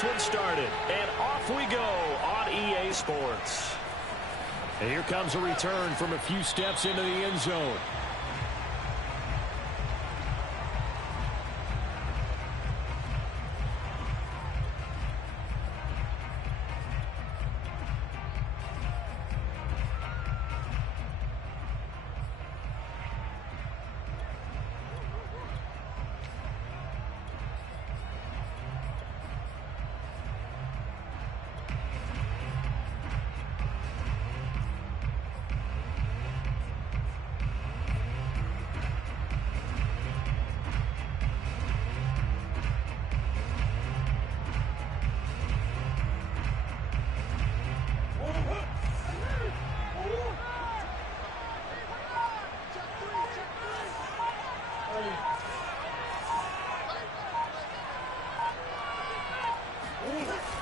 this one started. And off we go on EA Sports. And here comes a return from a few steps into the end zone.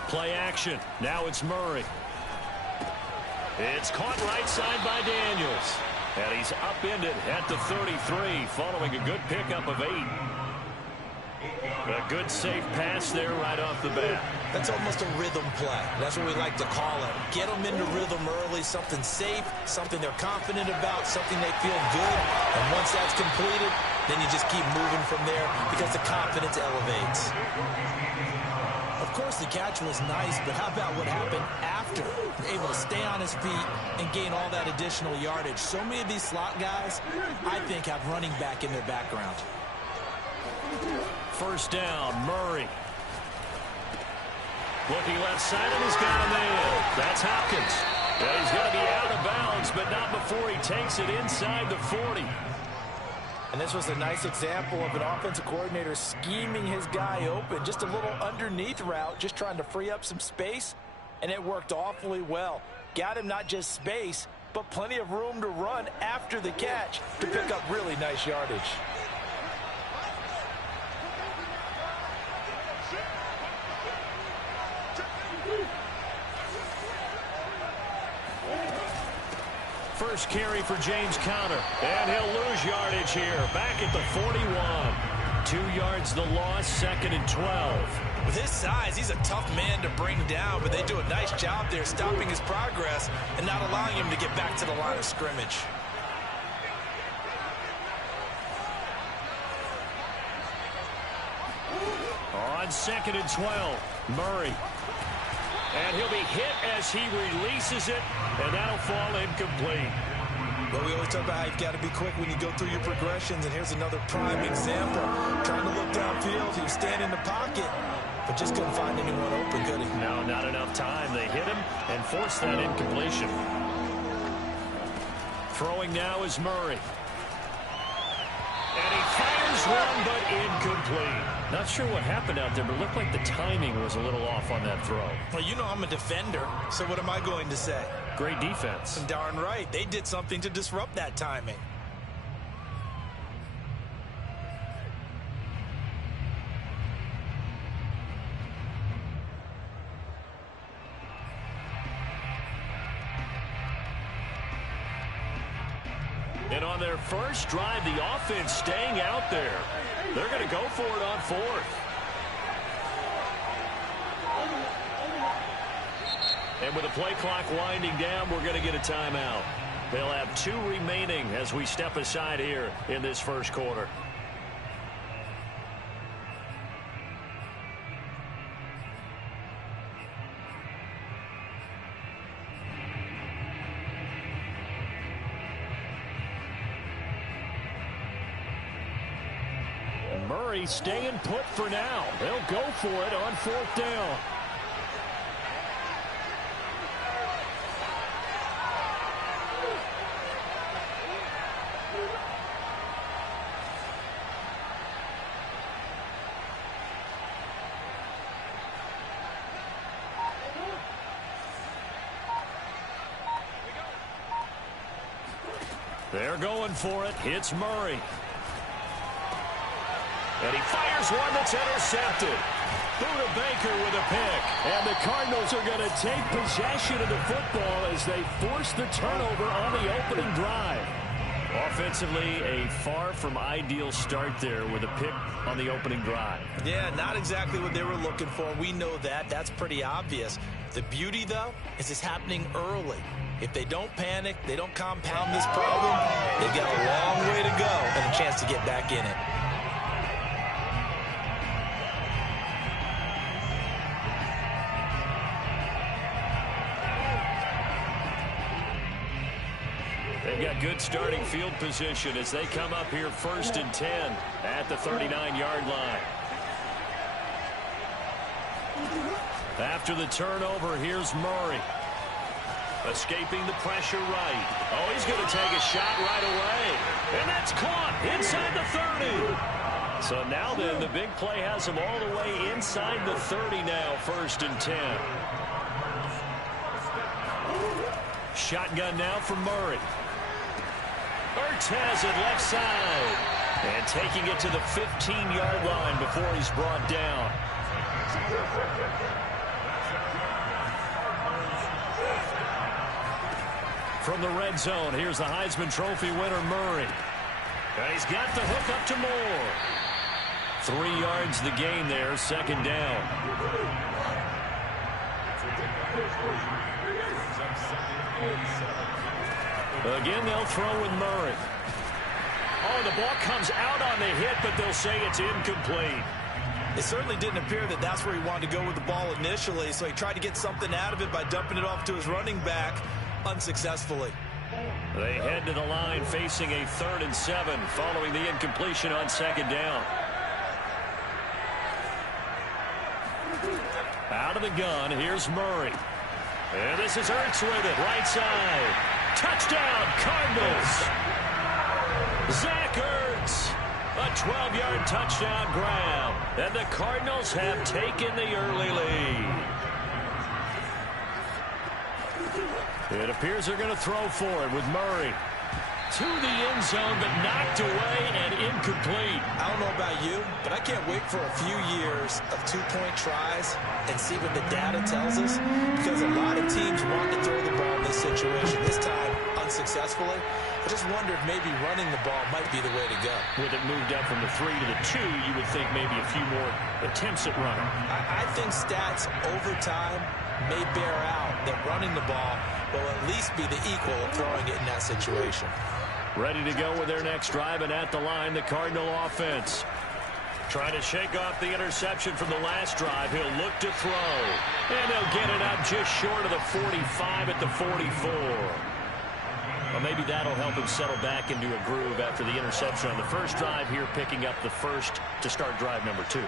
Play action. Now it's Murray. It's caught right side by Daniels. And he's upended at the 33 following a good pickup of 8. A good safe pass there right off the bat. That's almost a rhythm play. That's what we like to call it. Get them into rhythm early, something safe, something they're confident about, something they feel good. And once that's completed, then you just keep moving from there because the confidence elevates. Of course, the catch was nice, but how about what happened after? Able to stay on his feet and gain all that additional yardage. So many of these slot guys, I think, have running back in their background. First down, Murray. Looking left side, and he's got a man. That's Hopkins. And he's going to be out of bounds, but not before he takes it inside the 40. And this was a nice example of an offensive coordinator scheming his guy open. Just a little underneath route, just trying to free up some space, and it worked awfully well. Got him not just space, but plenty of room to run after the catch to pick up really nice yardage. First carry for James Conner, and he'll lose yardage here. Back at the 41. 2 yards the loss, 2nd and 12. With his size, he's a tough man to bring down, but they do a nice job there stopping his progress and not allowing him to get back to the line of scrimmage. On 2nd and 12, Murray. And he'll be hit as he releases it, and that'll fall incomplete. But we always talk about how you've got to be quick when you go through your progressions, and here's another prime example. Trying to look downfield, he was standing in the pocket, but just couldn't find anyone open, could he? No, not enough time. They hit him and forced that incompletion. Throwing now is Murray. And he fires one, but incomplete. Not sure what happened out there, but it looked like the timing was a little off on that throw. Well, you know I'm a defender, so what am I going to say? Great defense. Darn right. They did something to disrupt that timing. And on their first drive, the offense staying out there. They're going to go for it on 4th. And with the play clock winding down, we're going to get a timeout. They'll have 2 remaining as we step aside here in this first quarter. Murray staying put for now. They'll go for it on 4th down. They're going for it. It's Murray. And he fires one that's intercepted. Buda Baker with a pick. And the Cardinals are going to take possession of the football as they force the turnover on the opening drive. Offensively, a far from ideal start there with a pick on the opening drive. Yeah, not exactly what they were looking for. We know that. That's pretty obvious. The beauty, though, is it's happening early. If they don't panic, they don't compound this problem, they've got a long way to go and a chance to get back in it. They've got good starting field position as they come up here 1st and 10 at the 39-yard line. After the turnover, here's Murray. Escaping the pressure right. Oh, he's going to take a shot right away. And that's caught inside the 30. So now then, the big play has him all the way inside the 30 now, 1st and 10. Shotgun now for Murray. Ertz has it left side. And taking it to the 15-yard line before he's brought down. From the red zone, here's the Heisman Trophy winner, Murray. And he's got the hook up to Moore. 3 yards the gain there, 2nd down. Again, they'll throw with Murray. Oh, the ball comes out on the hit, but they'll say it's incomplete. It certainly didn't appear that that's where he wanted to go with the ball initially, so he tried to get something out of it by dumping it off to his running back unsuccessfully. They head to the line facing a 3rd and 7 following the incompletion on 2nd down. Out of the gun, here's Murray. And this is Ertz with it, right side. Touchdown, Cardinals. Zach Ertz. A 12-yard touchdown grab. And the Cardinals have taken the early lead. It appears they're going to throw for it with Murray. To the end zone, but knocked away and incomplete. I don't know about you, but I can't wait for a few years of two-point tries and see what the data tells us, because a lot of teams want to throw the ball in this situation. This time, unsuccessfully. I just wonder if maybe running the ball might be the way to go. With it moved up from the 3 to the 2, you would think maybe a few more attempts at running. I think stats over time may bear out that running the ball will at least be the equal of throwing it in that situation. Ready to go with their next drive, and at the line, the Cardinal offense. Trying to shake off the interception from the last drive. He'll look to throw. And they'll get it out just short of the 45 at the 44. Well, maybe that'll help him settle back into a groove after the interception on the first drive here, picking up the first to start drive number 2.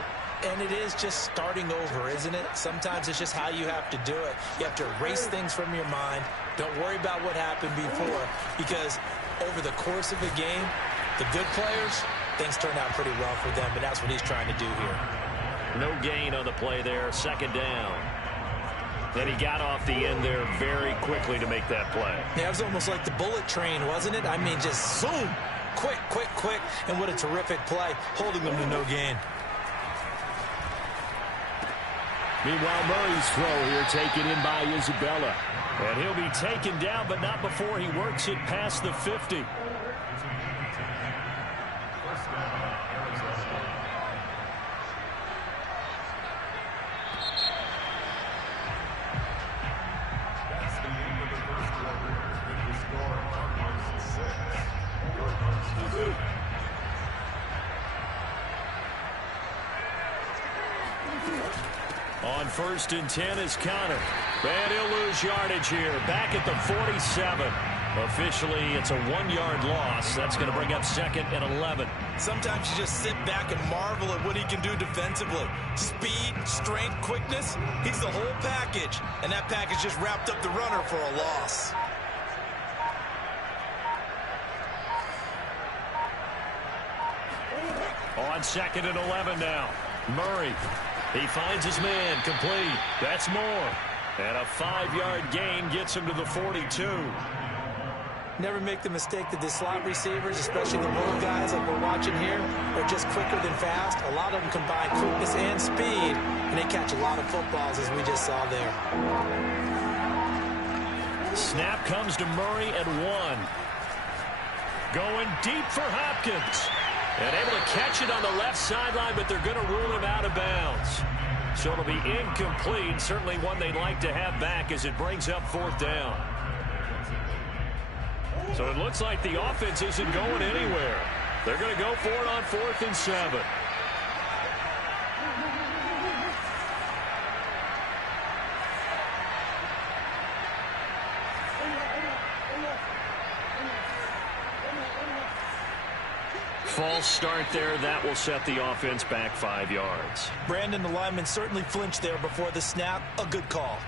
And it is just starting over, isn't it? Sometimes it's just how you have to do it. You have to erase things from your mind. Don't worry about what happened before, because over the course of a game, the good players, things turn out pretty well for them, and that's what he's trying to do here. No gain on the play there, 2nd down. Then he got off the end there very quickly to make that play. Yeah, it was almost like the bullet train, wasn't it? I mean, just zoom, quick, quick, quick, and what a terrific play, holding them to no gain. Meanwhile, Murray's throw here taken in by Isabella. And he'll be taken down, but not before he works it past the 50. On 1st and 10 is Connor. And he'll lose yardage here. Back at the 47. Officially, it's a 1-yard loss. That's going to bring up 2nd and 11. Sometimes you just sit back and marvel at what he can do defensively. Speed, strength, quickness. He's the whole package. And that package just wrapped up the runner for a loss. On 2nd and 11 now. Murray. He finds his man, complete. That's Moore. And a 5-yard gain gets him to the 42. Never make the mistake that the slot receivers, especially the little guys like we're watching here, are just quicker than fast. A lot of them combine quickness and speed, and they catch a lot of footballs, as we just saw there. Snap comes to Murray at 1. Going deep for Hopkins. And able to catch it on the left sideline, but they're going to rule him out of bounds. So it'll be incomplete. Certainly one they'd like to have back as it brings up 4th down. So it looks like the offense isn't going anywhere. They're going to go for it on 4th and 7. False start there. That will set the offense back 5 yards. Brandon, the lineman certainly flinched there before the snap. A good call.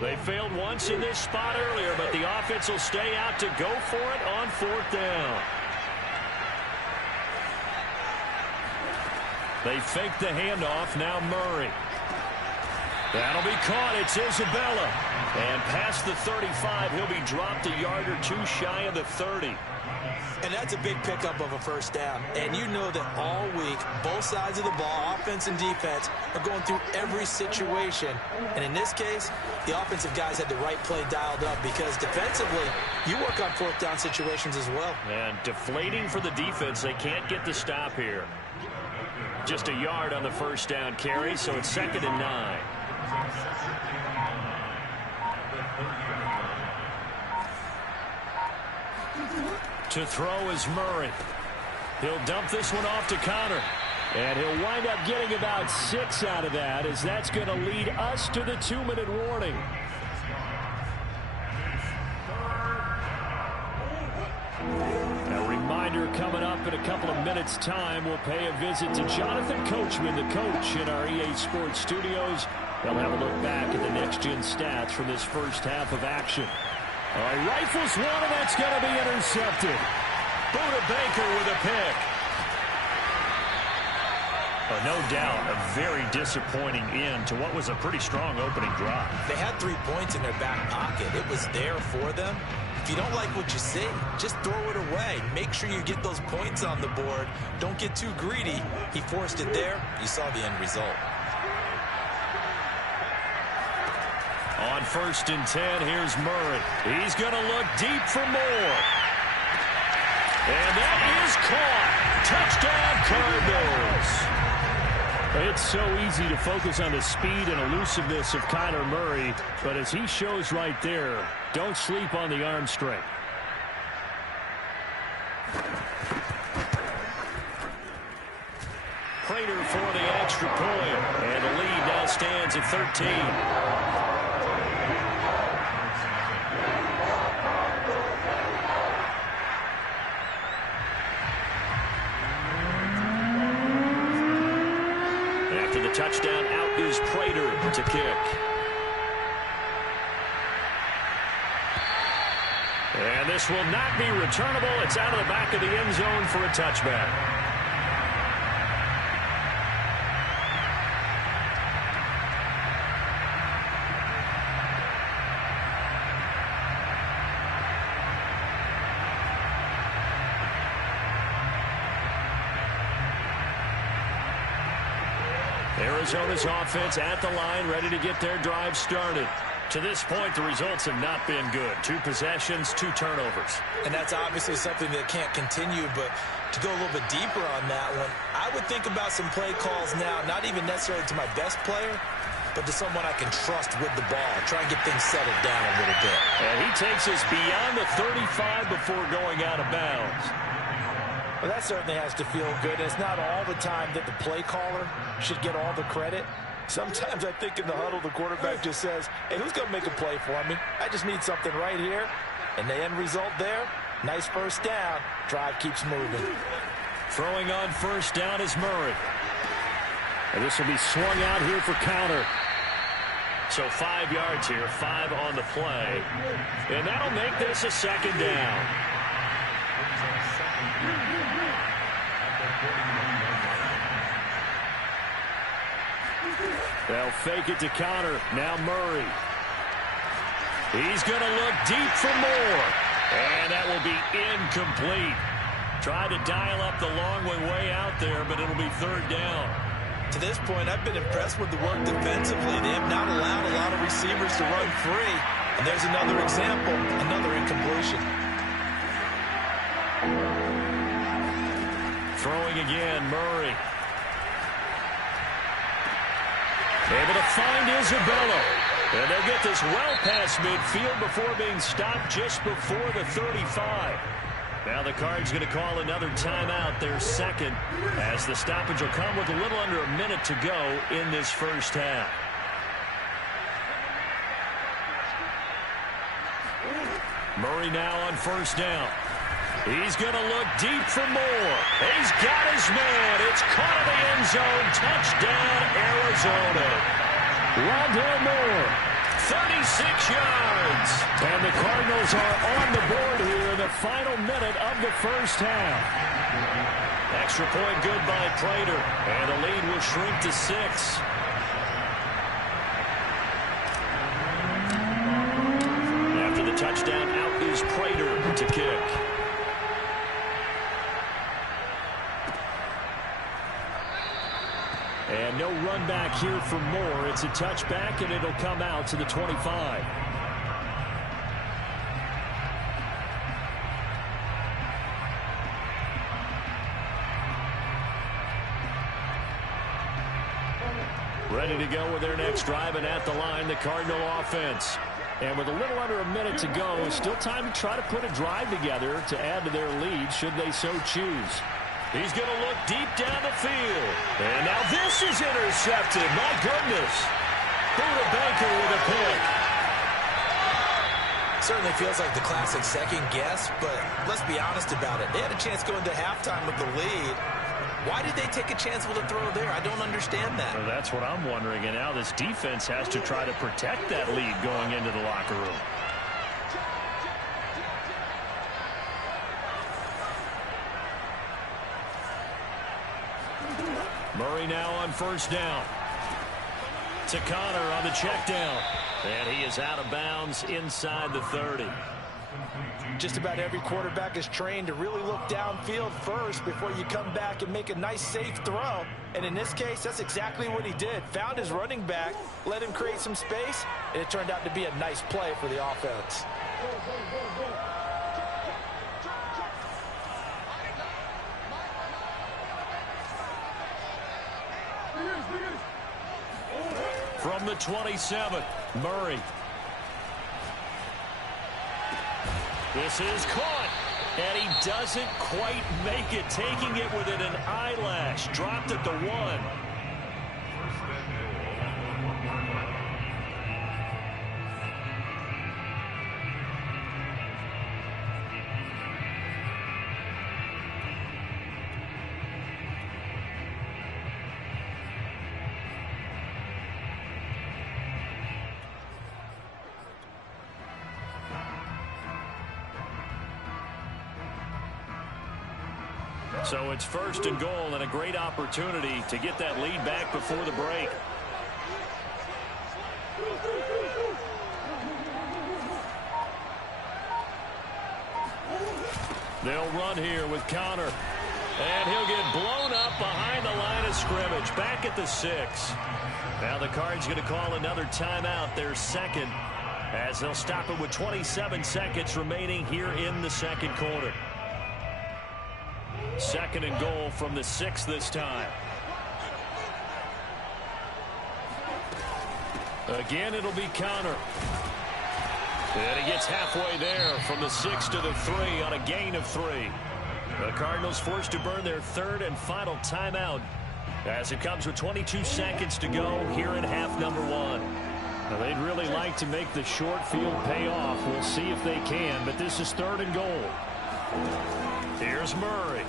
They failed once in this spot earlier, but the offense will stay out to go for it on 4th down. They fake the handoff. Now Murray. That'll be caught. It's Isabella. And past the 35, he'll be dropped a yard or two shy of the 30. And that's a big pickup of a 1st down. And you know that all week, both sides of the ball, offense and defense, are going through every situation. And in this case, the offensive guys had the right play dialed up because defensively, you work on 4th down situations as well. And deflating for the defense. They can't get the stop here. Just a yard on the 1st down carry, so it's 2nd and 9. To throw is Murray. He'll dump this one off to Connor. And he'll wind up getting about 6 out of that, as that's going to lead us to the 2-minute warning. A reminder coming up in a couple of minutes' time. We'll pay a visit to Jonathan Coachman, the coach in our EA Sports studios. They'll have a look back at the next-gen stats from this first half of action. Rifles one, and that's going to be intercepted. Buda Baker with a pick. No doubt, a very disappointing end to what was a pretty strong opening drive. They had 3 points in their back pocket. It was there for them. If you don't like what you see, just throw it away. Make sure you get those points on the board. Don't get too greedy. He forced it there. You saw the end result. On 1st and 10, here's Murray. He's going to look deep for more. And that is caught. Touchdown, Cardinals. It's so easy to focus on the speed and elusiveness of Kyler Murray, but as he shows right there, don't sleep on the arm strength. Prater for the extra point, and the lead now stands at 13. Touchdown, out is Prater to kick. And this will not be returnable. It's out of the back of the end zone for a touchback. Arizona's offense at the line, ready to get their drive started. To this point, the results have not been good. 2 possessions, 2 turnovers. And that's obviously something that can't continue, but to go a little bit deeper on that one, I would think about some play calls now, not even necessarily to my best player, but to someone I can trust with the ball. Try and get things settled down a little bit. And he takes us beyond the 35 before going out of bounds. Well, that certainly has to feel good. It's not all the time that the play caller should get all the credit. Sometimes I think in the huddle, the quarterback just says, hey, who's going to make a play for me? I just need something right here. And the end result there, nice 1st down. Drive keeps moving. Throwing on 1st down is Murray. And this will be swung out here for counter. So 5 yards here, 5 on the play. And that'll make this a 2nd down. They'll fake it to counter. Now Murray. He's going to look deep for more. And that will be incomplete. Tried to dial up the long way out there, but it'll be 3rd down. To this point, I've been impressed with the work defensively. They have not allowed a lot of receivers to run free. And there's another example, another incompletion. Throwing again, Murray. Able to find Isabella. And they'll get this well past midfield before being stopped just before the 35. Now the Cards going to call another timeout, their second, as the stoppage will come with a little under a minute to go in this first half. Murray now on first down. He's going to look deep for more. He's got his man. It's caught in the end zone. Touchdown, Arizona. Rondale Moore, 36 yards. And the Cardinals are on the board here in the final minute of the first half. Extra point good by Prater. And the lead will shrink to 6. After the touchdown, out is Prater to kick. And no run back here for Moore. It's a touchback, and it'll come out to the 25. Ready to go with their next drive, and at the line, the Cardinal offense. And with a little under a minute to go, still time to try to put a drive together to add to their lead should they so choose. He's going to look deep down the field. And now this is intercepted. My goodness. Buda Baker with a pick. Certainly feels like the classic second guess, but let's be honest about it. They had a chance going to halftime with the lead. Why did they take a chance with a throw there? I don't understand that. Well, that's what I'm wondering. And now this defense has to try to protect that lead going into the locker room. Murray now on first down. To Connor on the check down. And he is out of bounds inside the 30. Just about every quarterback is trained to really look downfield first before you come back and make a nice, safe throw. And in this case, that's exactly what he did. Found his running back, let him create some space, and it turned out to be a nice play for the offense. From the 27, Murray. This is caught, and he doesn't quite make it, taking it within an eyelash. Dropped at the 1. So it's first and goal, and a great opportunity to get that lead back before the break. They'll run here with Connor. And he'll get blown up behind the line of scrimmage, back at the 6. Now the Cards going to call another timeout, their second, as they'll stop it with 27 seconds remaining here in the second quarter. Second and goal from the 6 this time. Again, it'll be Connor. And he gets halfway there from the 6 to the 3 on a gain of 3. The Cardinals forced to burn their third and final timeout as it comes with 22 seconds to go here in half number 1. Now, they'd really like to make the short field pay off. We'll see if they can, but this is third and goal. Here's Murray.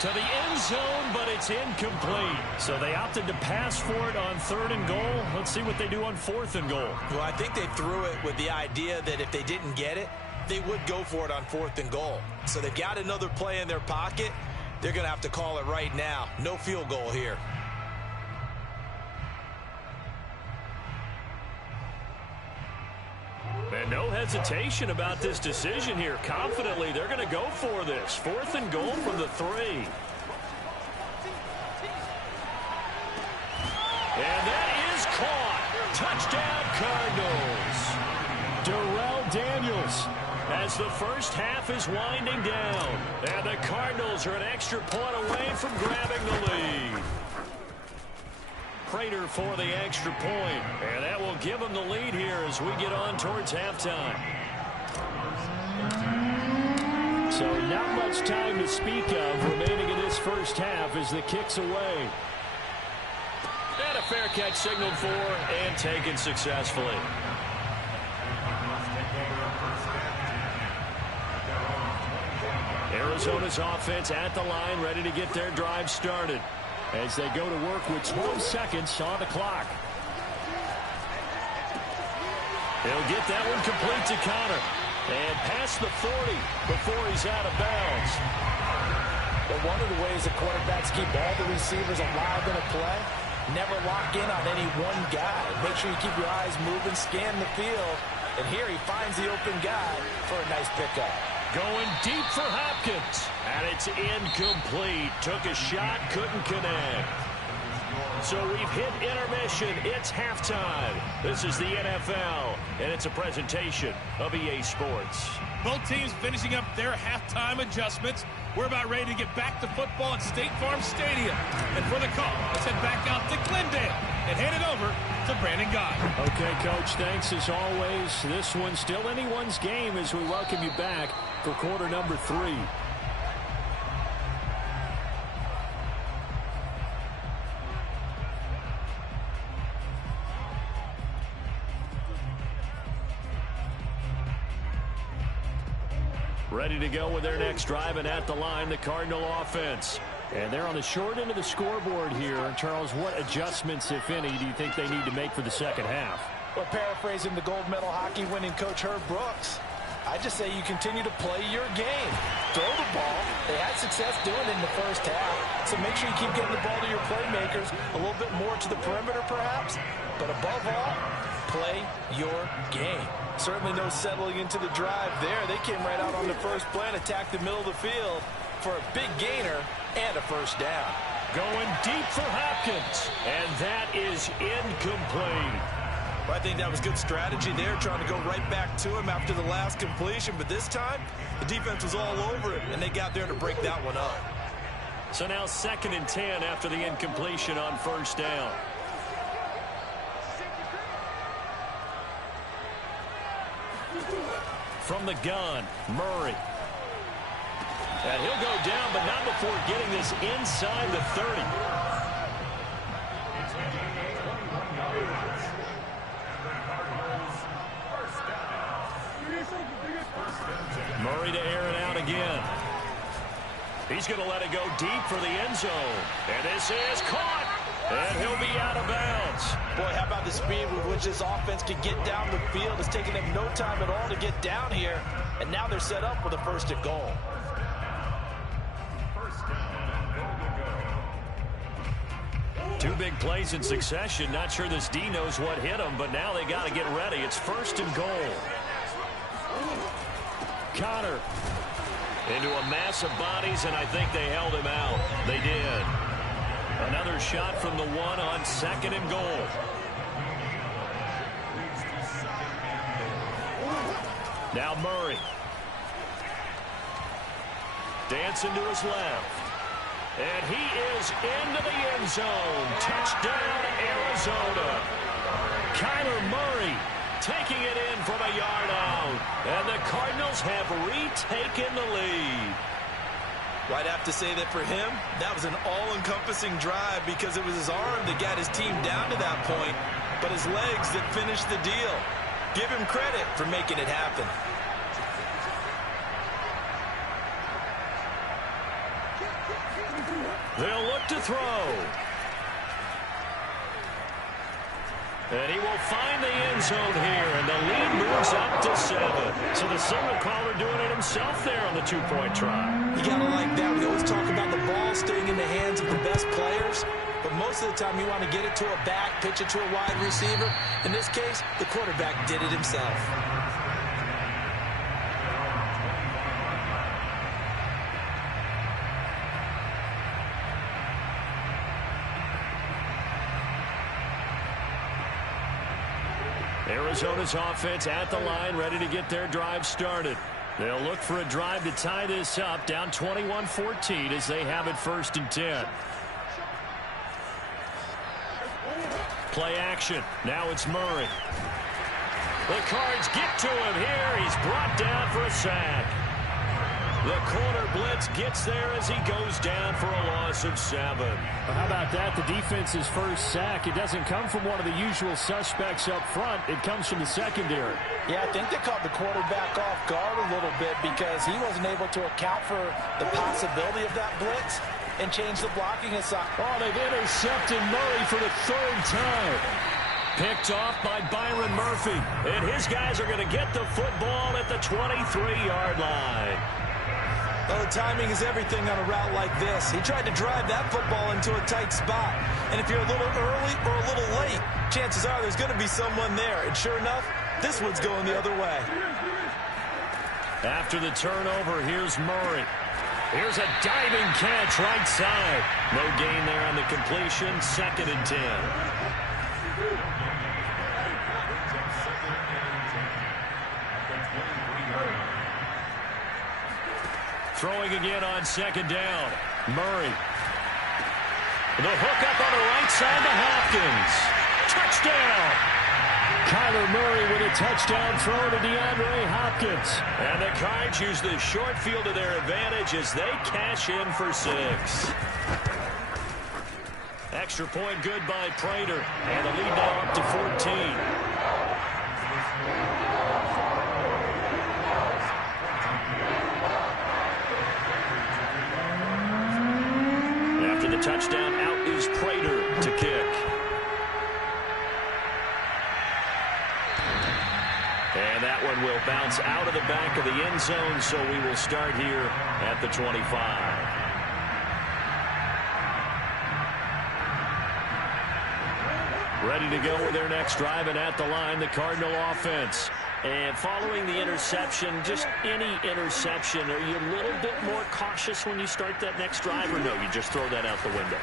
To the end zone, but it's incomplete. So they opted to pass for it on third and goal. Let's see what they do on fourth and goal. Well, I think they threw it with the idea that if they didn't get it, they would go for it on fourth and goal. So they've got another play in their pocket. They're going to have to call it right now. No field goal here. And no hesitation about this decision here. Confidently, they're going to go for this. Fourth and goal from the 3. points as the first half is winding down. And the Cardinals are an extra point away from grabbing the lead. Prater for the extra point, and that will give them the lead here as we get on towards halftime. So not much time to speak of remaining in this first half as the kick's away. And a fair catch signaled for and taken successfully. Arizona's offense at the line, ready to get their drive started as they go to work with 12 seconds on the clock. He'll get that one complete to Connor. And past the 40 before he's out of bounds. But one of the ways the quarterbacks keep all the receivers alive in a play, never lock in on any one guy. Make sure you keep your eyes moving, scan the field. And here he finds the open guy for a nice pickup. Going deep for Hopkins. And it's incomplete. Took a shot, couldn't connect. So we've hit intermission. It's halftime. This is the NFL, and it's a presentation of EA Sports. Both teams finishing up their halftime adjustments. We're about ready to get back to football at State Farm Stadium. And for the call, let's head back out to Glendale and hand it over to Brandon Gott. Okay, Coach, thanks as always. This one's still anyone's game as we welcome you back for quarter number 3. Ready to go with their next drive, and at the line, the Cardinal offense. And they're on the short end of the scoreboard here. Charles, what adjustments, if any, do you think they need to make for the second half? Well, paraphrasing the gold medal hockey winning coach Herb Brooks, I just say you continue to play your game. Throw the ball. They had success doing it in the first half. So make sure you keep getting the ball to your playmakers, a little bit more to the perimeter perhaps. But above all, play your game. Certainly no settling into the drive there. They came right out on the first play and attacked the middle of the field for a big gainer and a first down. Going deep for Hopkins, and that is incomplete. Well, I think that was good strategy there, trying to go right back to him after the last completion. But this time, the defense was all over it, and they got there to break that one up. So now 2nd and 10 after the incompletion on first down. From the gun, Murray. And he'll go down, but not before getting this inside the 30. Murray to air it out again. He's going to let it go deep for the end zone. And this is caught. And he'll be out of bounds. Boy, how about the speed with which this offense can get down the field? It's taking them no time at all to get down here. And now they're set up with a 1st and goal. Two big plays in succession. Not sure this D knows what hit him, but now they got to get ready. It's 1st and goal. Connor into a mass of bodies, and I think they held him out. They did. Another shot from the 1 on 2nd and goal. Now Murray. Dancing to his left. And he is into the end zone. Touchdown, Arizona. Kyler Murray taking it in from a yard out. And the Cardinals have retaken the lead. Well, I'd have to say that for him, that was an all-encompassing drive because it was his arm that got his team down to that point, but his legs that finished the deal. Give him credit for making it happen. They'll look to throw. And he will find the end zone here, and the lead moves up to 7. So the signal caller doing it himself there on the 2-point try. You got to like that. We always talk about the ball staying in the hands of the best players, but most of the time you want to get it to a back, pitch it to a wide receiver. In this case, the quarterback did it himself. Arizona's offense at the line, ready to get their drive started. They'll look for a drive to tie this up, down 21-14 as they have it 1st and 10. Play action. Now it's Murray. The Cards get to him here. He's brought down for a sack. The corner blitz gets there as he goes down for a loss of 7. Well, how about that? The defense's first sack. It doesn't come from one of the usual suspects up front. It comes from the secondary. Yeah, I think they caught the quarterback off guard a little bit because he wasn't able to account for the possibility of that blitz and change the blocking aside. Oh, they've intercepted Murray for the 3rd time. Picked off by Byron Murphy. And his guys are going to get the football at the 23-yard line. Well, the timing is everything on a route like this. He tried to drive that football into a tight spot. And if you're a little early or a little late, chances are there's going to be someone there. And sure enough, this one's going the other way. After the turnover, here's Murray. Here's a diving catch right side. No gain there on the completion. 2nd and 10. Throwing again on 2nd down. Murray. The hook up on the right side to Hopkins. Touchdown! Kyler Murray with a touchdown throw to DeAndre Hopkins. And the Cards use the short field to their advantage as they cash in for 6. Extra point good by Prater. And the lead now up to 14. The touchdown, out is Prater to kick. And that one will bounce out of the back of the end zone, so we will start here at the 25. Ready to go with their next drive, and at the line, the Cardinal offense. And following the interception, just any interception, are you a little bit more cautious when you start that next drive, or no, you just throw that out the window?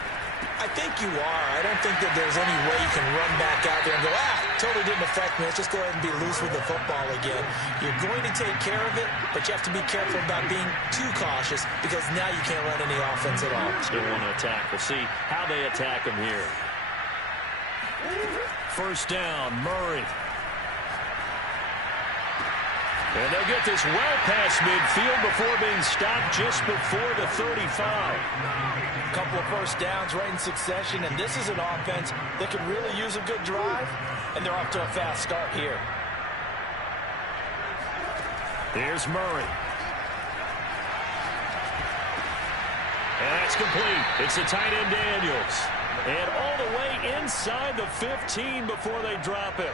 I think you are. I don't think that there's any way you can run back out there and go, totally didn't affect me. Let's just go ahead and be loose with the football again. You're going to take care of it, but you have to be careful about being too cautious because now you can't run any offense at all. Still want to attack. We'll see how they attack him here. 1st down, Murray. And they'll get this well past midfield before being stopped just before the 35. A couple of 1st downs right in succession, and this is an offense that could really use a good drive, and they're off to a fast start here. Here's Murray. And that's complete. It's the tight end Daniels. And all the way inside the 15 before they drop it.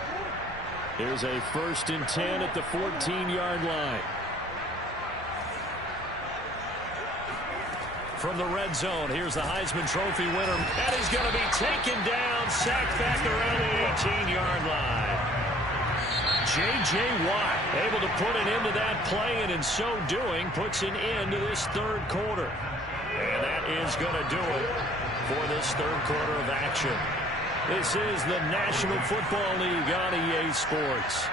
Here's a 1st and 10 at the 14-yard line. From the red zone, here's the Heisman Trophy winner. And he's going to be taken down, sacked back around the 18-yard line. J.J. Watt able to put an end to that play, and in so doing, puts an end to this 3rd quarter. And that is going to do it for this 3rd quarter of action. This is the National Football League on EA Sports.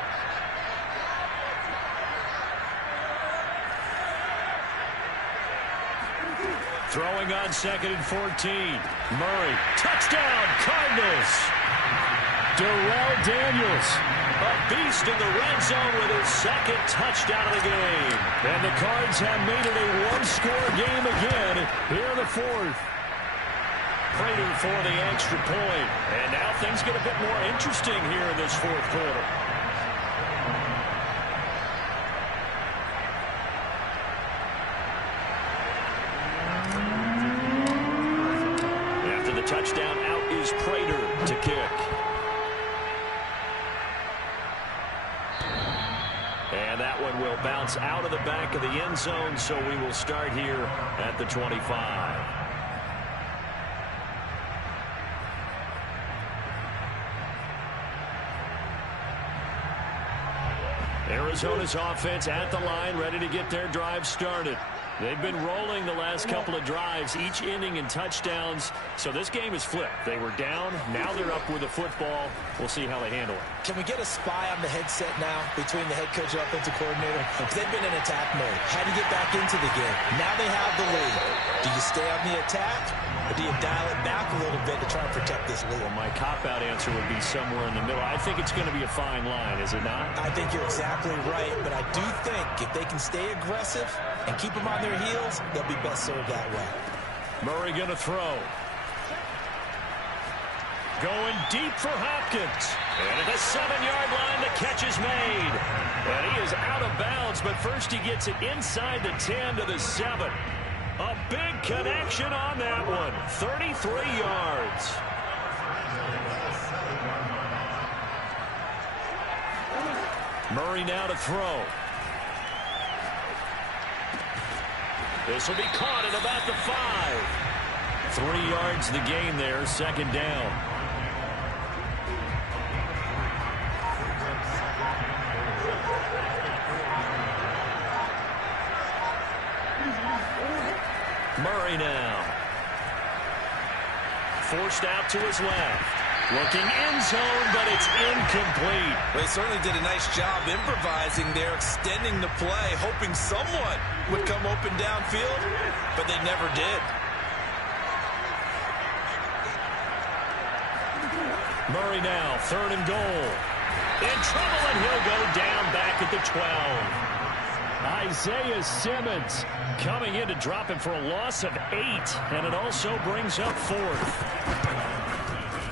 Throwing on 2nd and 14. Murray. Touchdown, Cardinals. Darrell Daniels. A beast in the red zone with his 2nd touchdown of the game. And the Cards have made it a 1-score game again here in the 4th. Prater for the extra point. And now things get a bit more interesting here in this 4th quarter. After the touchdown, out is Prater to kick. And that one will bounce out of the back of the end zone, so we will start here at the 25. Arizona's offense at the line, ready to get their drive started. They've been rolling the last couple of drives, each ending in touchdowns. So this game is flipped. They were down. Now they're up with the football. We'll see how they handle it. Can we get a spy on the headset now between the head coach and offensive coordinator? They've been in attack mode. Had to get back into the game. Now they have the lead. Do you stay on the attack, or do you dial it back a little bit to try and protect this lead? Well, my cop-out answer would be somewhere in the middle. I think it's going to be a fine line, is it not? I think you're exactly right, but I do think if they can stay aggressive and keep them on their heels, they'll be best served that way. Murray going to throw. Going deep for Hopkins. And at the 7-yard line, the catch is made. And he is out of bounds, but first he gets it inside the 10 to the 7. A big connection on that one. 33 yards. Murray now to throw. This will be caught at about the 5. 3 yards the gain there, second down. Murray now. Forced out to his left. Looking end zone, but it's incomplete. Well, he certainly did a nice job improvising there, extending the play, hoping someone would come open downfield, but they never did. Murray now, 3rd and goal. In trouble, and he'll go down back at the 12. Isaiah Simmons coming in to drop him for a loss of 8, and it also brings up 4th.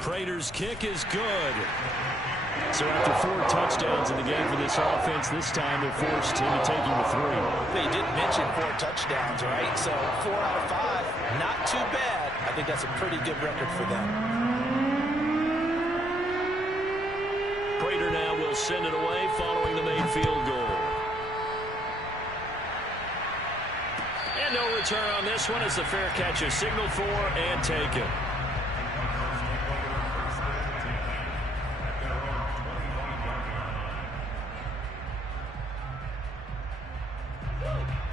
Prater's kick is good. So after 4 touchdowns in the game for this offense, this time they're forced into taking the 3. They did mention 4 touchdowns, right? So 4 out of 5, not too bad. I think that's a pretty good record for them. Prater now will send it away following the made field goal. And no return on this one as the fair catch is signaled for and taken.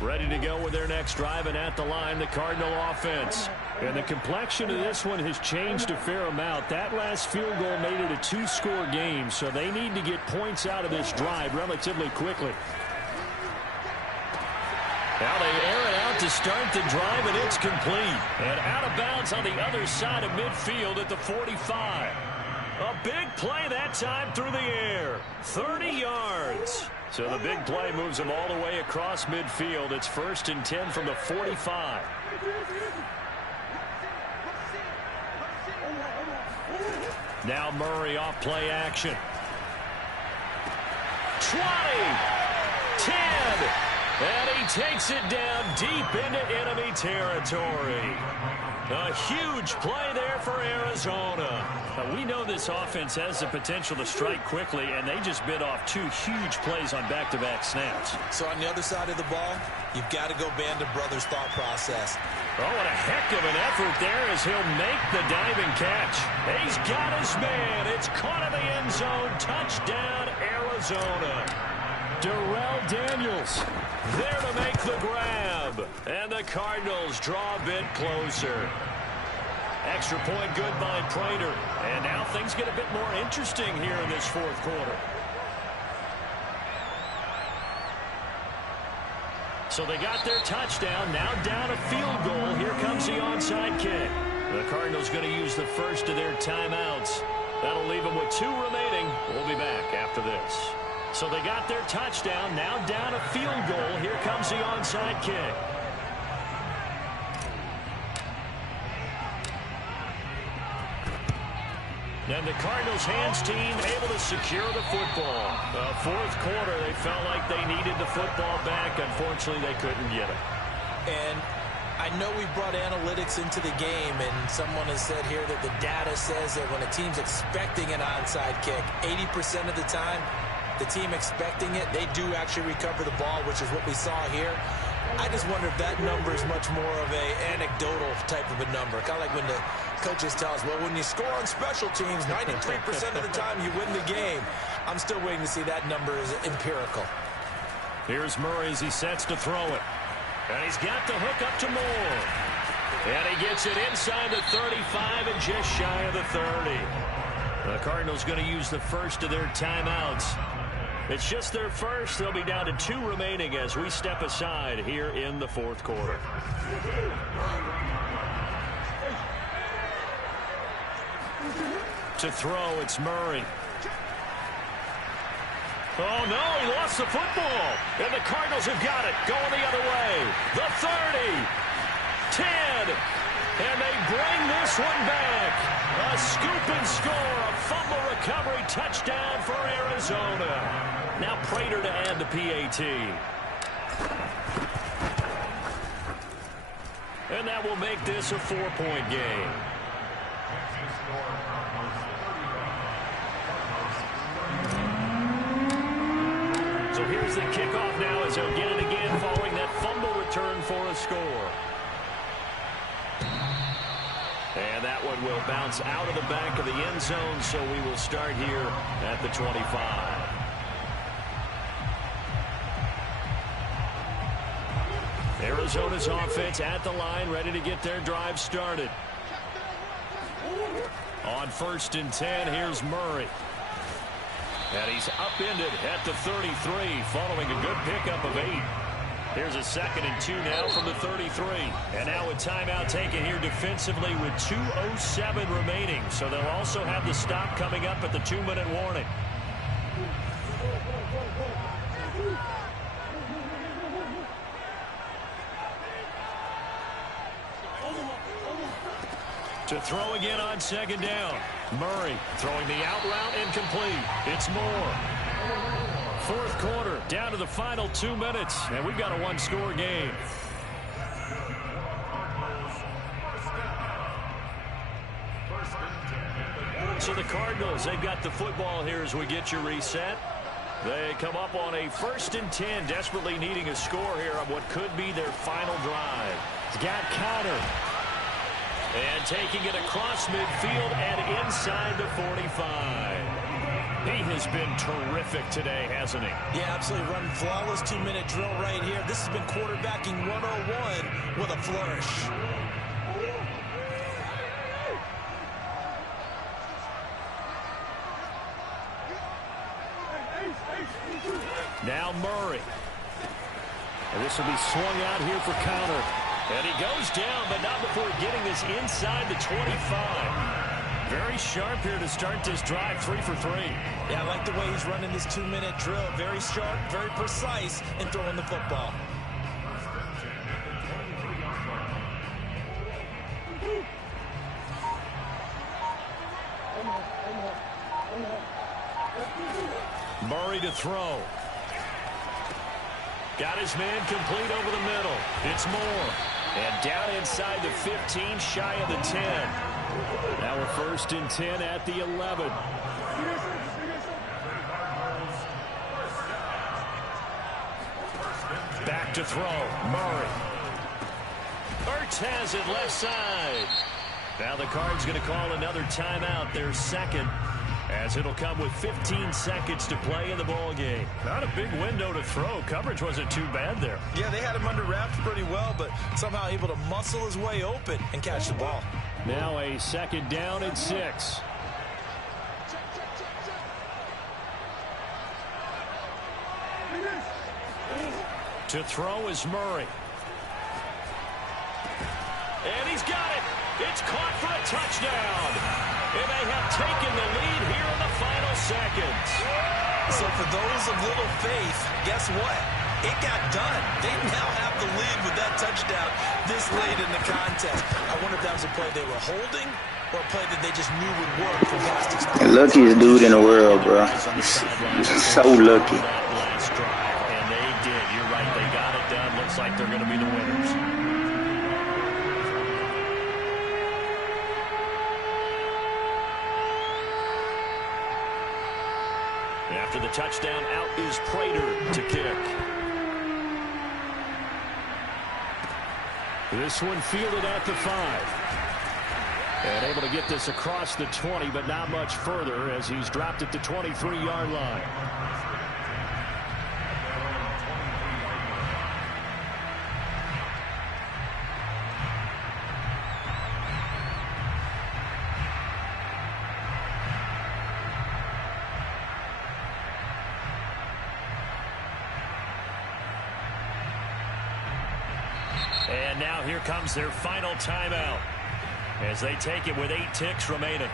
Ready to go with their next drive, and at the line, the Cardinal offense. And the complexion of this one has changed a fair amount. That last field goal made it a 2-score game, so they need to get points out of this drive relatively quickly. Now they air it out to start the drive, and it's complete. And out of bounds on the other side of midfield at the 45. A big play that time through the air. 30 yards. So the big play moves him all the way across midfield. It's 1st and 10 from the 45. Now Murray off play action. 20, 10, and he takes it down deep into enemy territory. A huge play there for Arizona. We know this offense has the potential to strike quickly, and they just bit off 2 huge plays on back-to-back snaps. So on the other side of the ball, you've got to go Band of Brothers thought process. Oh, what a heck of an effort there as he'll make the diving catch. He's got his man. It's caught in the end zone. Touchdown, Arizona. Darrell Daniels there to make the grab. And the Cardinals draw a bit closer. Extra point good by Prater. And now things get a bit more interesting here in this 4th quarter. So they got their touchdown. Now down a field goal. Here comes the onside kick. The Cardinals going to use the first of their timeouts. That'll leave them with 2 remaining. We'll be back after this. So they got their touchdown. Now down a field goal. Here comes the onside kick. And the Cardinals hands team able to secure the football. 4th quarter, they felt like they needed the football back. Unfortunately, they couldn't get it. And I know we brought analytics into the game, and someone has said here that the data says that when a team's expecting an onside kick, 80% of the time, the team expecting it, they do actually recover the ball, which is what we saw here. I just wonder if that number is much more of a anecdotal type of a number. Kind of like when the coaches tell us, well, when you score on special teams, 93% of the time you win the game. I'm still waiting to see that number is empirical. Here's Murray as he sets to throw it. And he's got the hook up to Moore. And he gets it inside the 35 and just shy of the 30. The Cardinals going to use the first of their timeouts. It's just their first. They'll be down to 2 remaining as we step aside here in the fourth quarter. To throw, it's Murray. Oh, no, he lost the football. And the Cardinals have got it, going the other way. The 30, 10, and they bring this one back. A scoop and score, a fumble recovery touchdown for Arizona. Now Prater to add the PAT. And that will make this a 4-point game. So here's the kickoff now as they'll get it again following that fumble return for a score. And that one will bounce out of the back of the end zone, so we will start here at the 25. Arizona's offense at the line, ready to get their drive started. On 1st and 10, here's Murray. And he's upended at the 33, following a good pickup of 8. Here's a 2nd and 2 now from the 33. And now a timeout taken here defensively with 2:07 remaining. So they'll also have the stop coming up at the 2-minute warning. To throw again on 2nd down. Murray throwing the out route incomplete. It's Moore. 4th quarter, down to the final 2 minutes, and we've got a 1-score game. So the Cardinals, they've got the football here as we get you reset. They come up on a 1st and 10, desperately needing a score here on what could be their final drive. He's got counter. And taking it across midfield and inside the 45. He has been terrific today, hasn't he? Yeah, absolutely. Running flawless 2-minute drill right here. This has been quarterbacking 101 with a flourish. Now Murray. And this will be swung out here for counter. And he goes down, but not before getting this inside the 25. Very sharp here to start this drive, 3 for 3. Yeah, I like the way he's running this 2-minute drill. Very sharp, very precise in throwing the football. Murray to throw. Got his man complete over the middle. It's Moore. And down inside the 15, shy of the 10. Now a 1st and 10 at the 11. Back to throw. Murray. Ertz has it left side. Now the Cards going to call another timeout, their 2nd. As it'll come with 15 seconds to play in the ball game. Not a big window to throw. Coverage wasn't too bad there. Yeah, they had him under wraps pretty well, but somehow able to muscle his way open and catch the ball. Now a 2nd down and 6. To throw is Murray. And he's got it. It's caught for a touchdown. And they have taken the lead here in the final seconds. So for those of little faith, guess what? It got done. They now have the lead with that touchdown this late in the contest. I wonder if that was a play they were holding or a play that they just knew would work from past experience. The luckiest dude in the world, bro. So lucky. Last drive, and they did. You're right. They got it done. Looks like they're going to be the winners. After the touchdown, out is Prater to kick. This one fielded at the 5. And able to get this across the 20, but not much further as he's dropped at the 23-yard line. And now here comes their final timeout as they take it with 8 ticks remaining.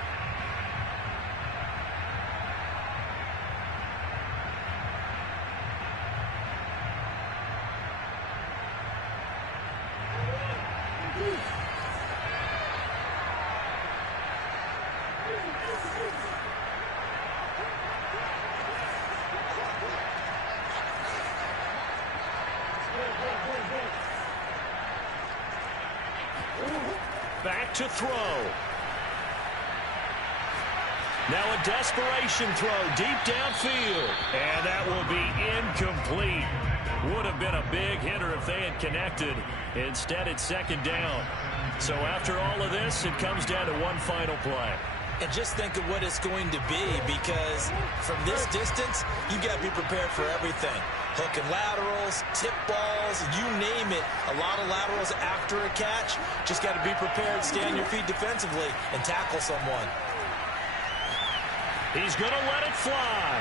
Back to throw. Now a desperation throw deep downfield. And that will be incomplete. Would have been a big hitter if they had connected. Instead, it's second down. So after all of this, it comes down to one final play. And just think of what it's going to be, because from this distance, you've got to be prepared for everything. Hook and laterals, tip balls, you name it. A lot of laterals after a catch. Just got to be prepared, stay on your feet defensively, and tackle someone. He's going to let it fly.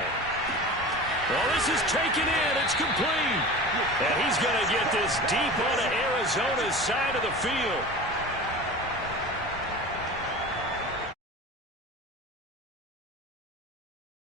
Well, this is taken in. It's complete. And he's going to get this deep onto Arizona's side of the field.